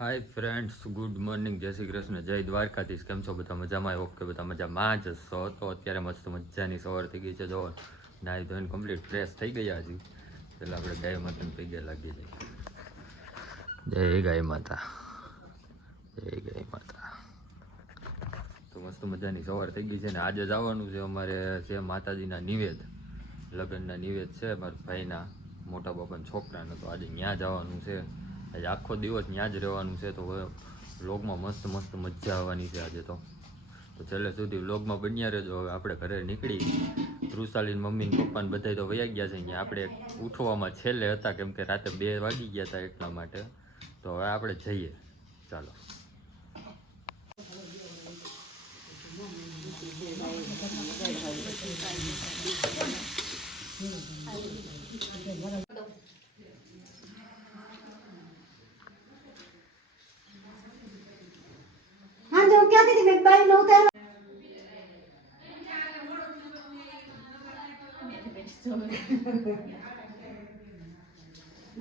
Hi friends, good morning, જય શ્રી કૃષ્ણ, જય દ્વારકાધીશ. કેમ છો બધા? મજામાં? ઓકે, બધા મજામાં જ છો. તો અત્યારે મસ્ત મજાની સવાર થઈ ગઈ છે. જો નાહી ધોઈને કમ્પ્લીટ ફ્રેશ થઈ ગયા હજી. પહેલાં આપણે ગાય માતાને પૈગે લાગી જઈએ. જય ગાય માતા, જય ગાય માતા. તો મસ્ત મજાની સવાર થઈ ગઈ છે ને આજે જવાનું છે અમારે છે માતાજીના નિવેદ, લગ્નના નિવેદ છે મારા ભાઈના મોટા બાપાના છોકરાને. તો આજે ત્યાં જવાનું છે. આજે આખો દિવસ ત્યાં જ રહેવાનું છે. તો વ્લોગમાં મસ્ત મસ્ત મજા આવવાની છે આજે. તો છેલ્લે સુધી વ્લોગમાં બન્યા રહેજો. હવે આપણે ઘરે નીકળી, વૃષાલીન મમ્મી ને પપ્પાને બધા તો વયા ગયા છે. અહીંયા આપણે ઉઠવામાં છેલ્લે હતા કેમ કે રાતે 2 વાગી ગયા હતા એટલા માટે. તો હવે આપણે જઈએ, ચાલો.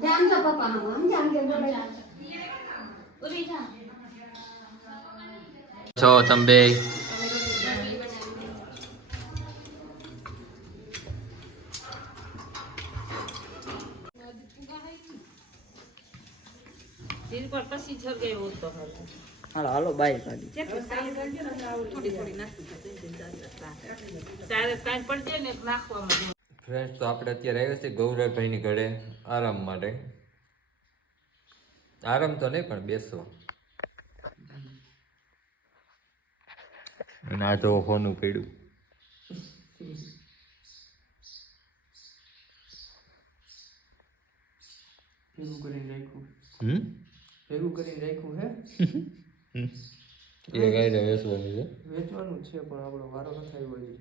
જામ તો પપ્પા હમ જામ કે બોલે છો તમે બે? હાલો હાલો બાય કાઢી ફ્રેન્ડ્સ, તો આપણે અત્યારે આવ્યા છીએ ગૌરવભાઈની ઘરે આરામ માટે. આરામ તો નહીં પણ બેસવા. અને આ તો ફોનું પડ્યું. ભેગું કરીને રાખ્યું હે એ કઈ વેચવાની છે. વેચવાનું છે પણ આપણો વારો ન થાય હોય.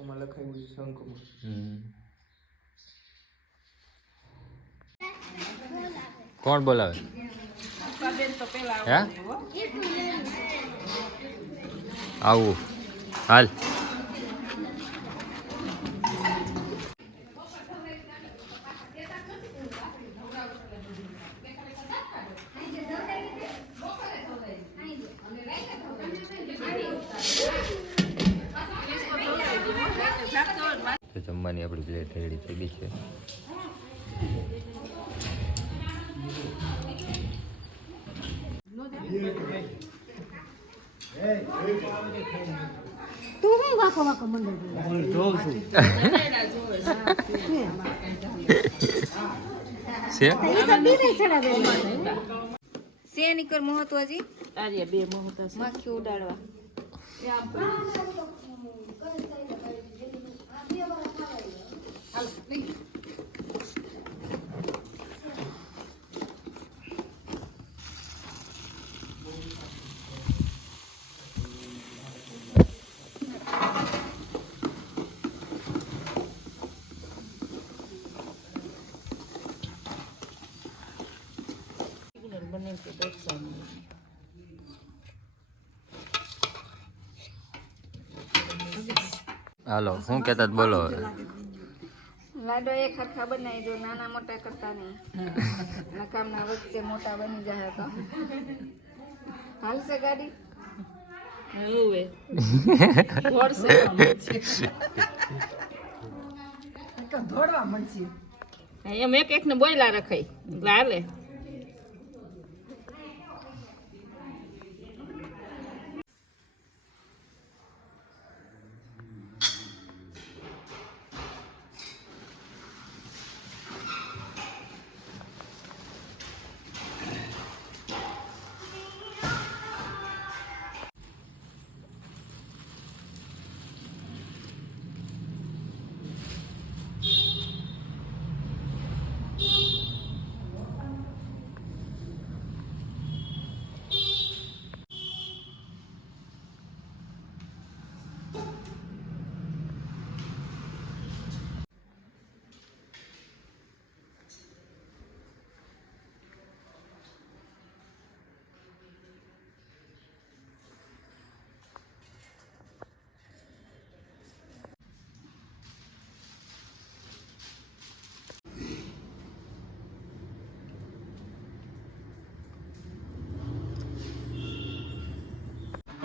ઓમાં લખાયું છે શંખમાં. કોણ બોલાવે? હે આવું હાલ. તો જમવાની આપણી પ્લેટ રેડી થઈ ગઈ છે. તું હું વાકો વાકો મંડળ જોઉં છું છે એ તો બીરે છડા દે સે નીકળ મહત્વજી આજે 2 મહત્વ માખી ઉડાડવા બને તો દોસ્તો હાલો, શું કહેતા હતા? બોલો. લાડો એક હરખા બનાવી દો, નાના મોટા કરતા નહીં. નકામના વચ્ચે મોટા બની જાય તો હાલશે ગાડી. દોડવા મળશે એમ એક ને બોયલા રખાય એટલે હાલે.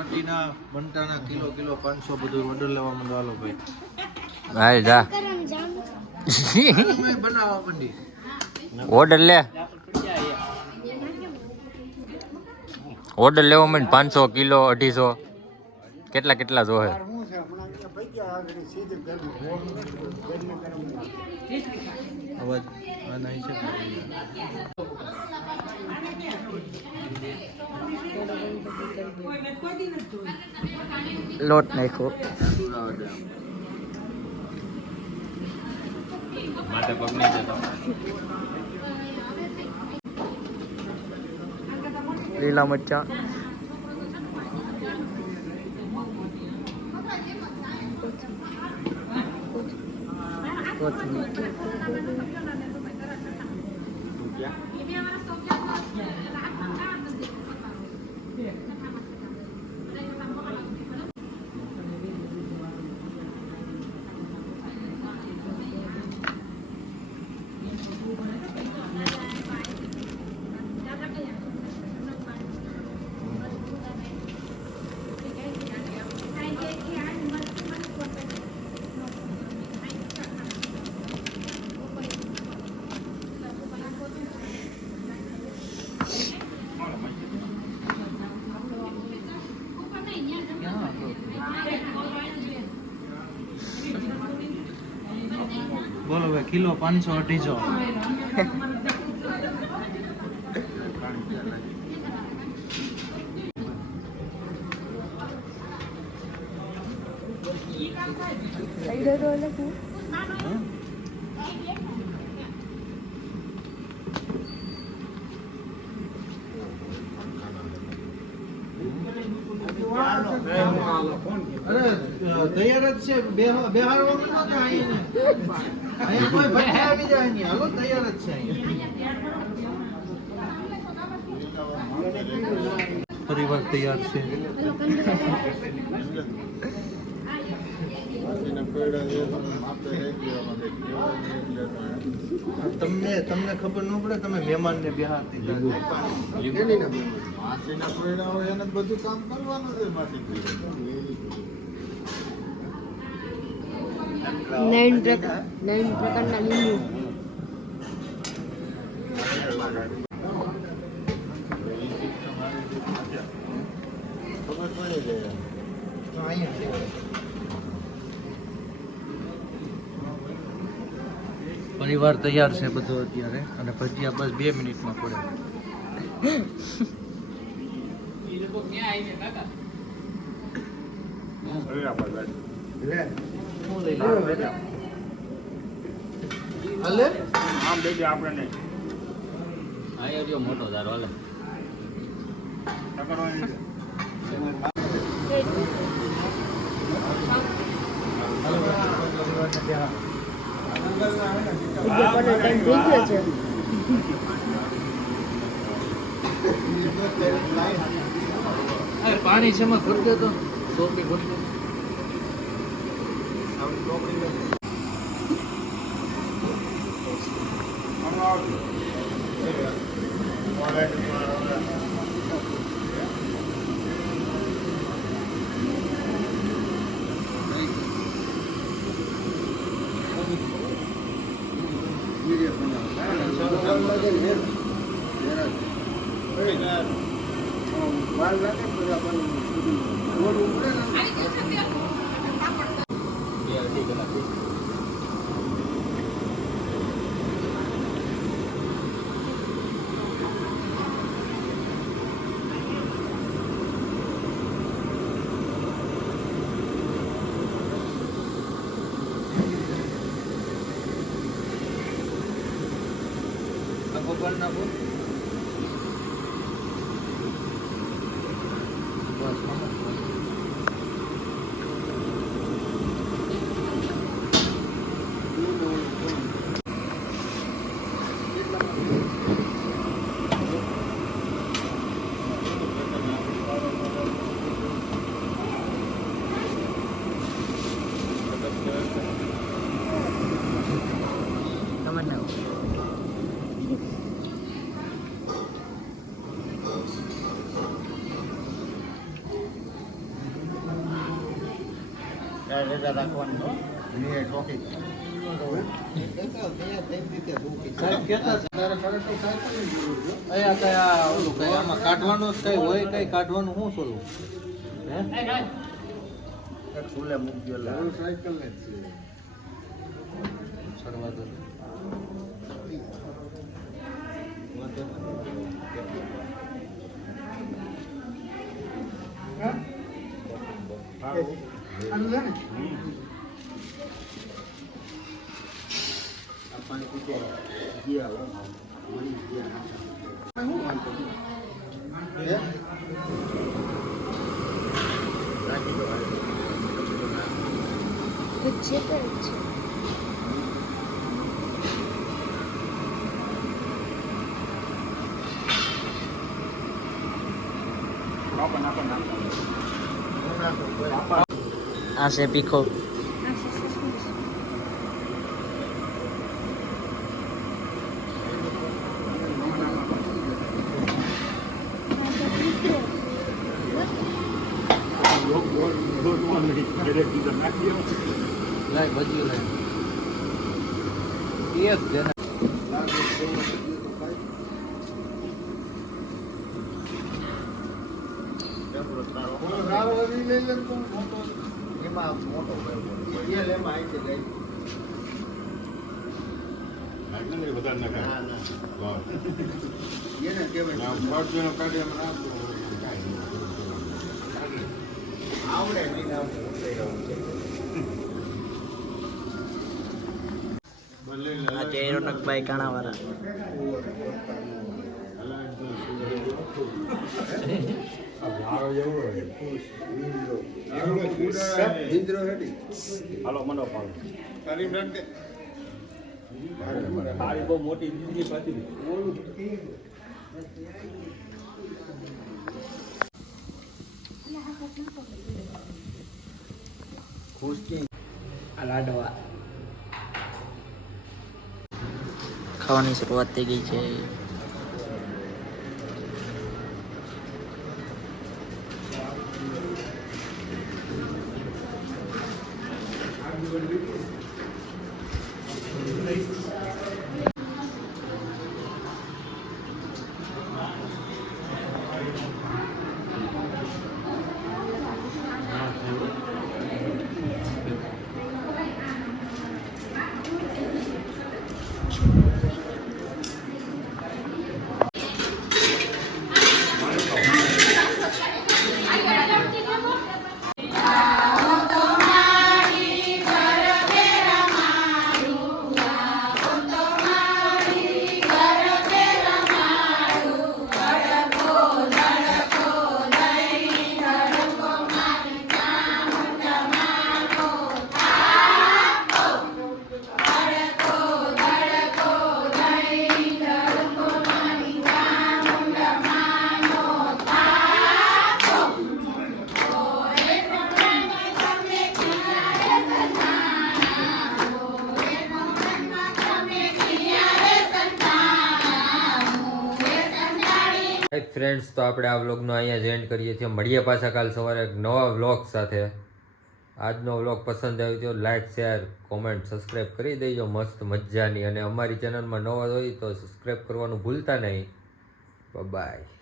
બાસમતીના બંટાના કિલો 500 બધું ઓર્ડર લેવા માંડો હાલો ભાઈ. હાલ જા મેં બનાવવા માંડી. ઓર્ડર લે ઓર્ડર લેવા માંડ 500 કિલો 250 કેટલા જોહે અવાજ આ નહીં છે. લોટ નાખ્યો. માથે પગ નહીં જતો લીલા મરચા, કોથમીર, બોલો ભાઈ કિલો 500 250. અરે તૈયાર જ છે બેહારવા માંડો કે અહીંયા કોઈ ભટ્ટી આવી જાય નહીં. હાલો તૈયાર જ છે અહીંયા. પરિવાર તૈયાર છે. તમને ખબર ન પડે તમે મહેમાન ને બિહારતી બધું કામ કરવાનું છે. 9 પ્રકારના લીંબુ. પરિવાર તૈયાર છે બધું અત્યારે અને ભજીયા બસ 2 મિનિટમાં પડે. મોટો તારો હાલે પાણી છે ભરતો તો ટોપી ભરતો. કાંઈ રજા રાખવાની હો. મેં ટોકી. સાહેબ કહેતા અહીંયા કયા ઓલું કઈ આમાં કાઢવાનું જ કઈ હોય કઈ કાઢવાનું શું સોલું હે છોલે મૂકી દો સાયકલ ને છડવા દો છે તો છે. આ છે પીખો. લાય ભજી લાય એ જ જેને એમાં મોટો એમાં આવી છે એને કહેવાય આવડે નહીં આ છે રોનકભાઈ કાણાવાળા. આ લાડવા ખાવાની શરૂઆત થઈ ગઈ છે. ફ્રેન્ડ્સ, તો આપણે આ વ્લોગનો અહીંયા જ એન્ડ કરીએ છીએ. મળીએ પાછા કાલ સવારે એક નવા વ્લોગ સાથે. આજનો વ્લોગ પસંદ આવ્યો તો લાઈક, શેર, કોમેન્ટ, સબસ્ક્રાઈબ કરી દેજો મસ્ત મજાની. અને અમારી ચેનલમાં નવા હોય તો સબસ્ક્રાઈબ કરવાનું ભૂલતા નહીં. બાય.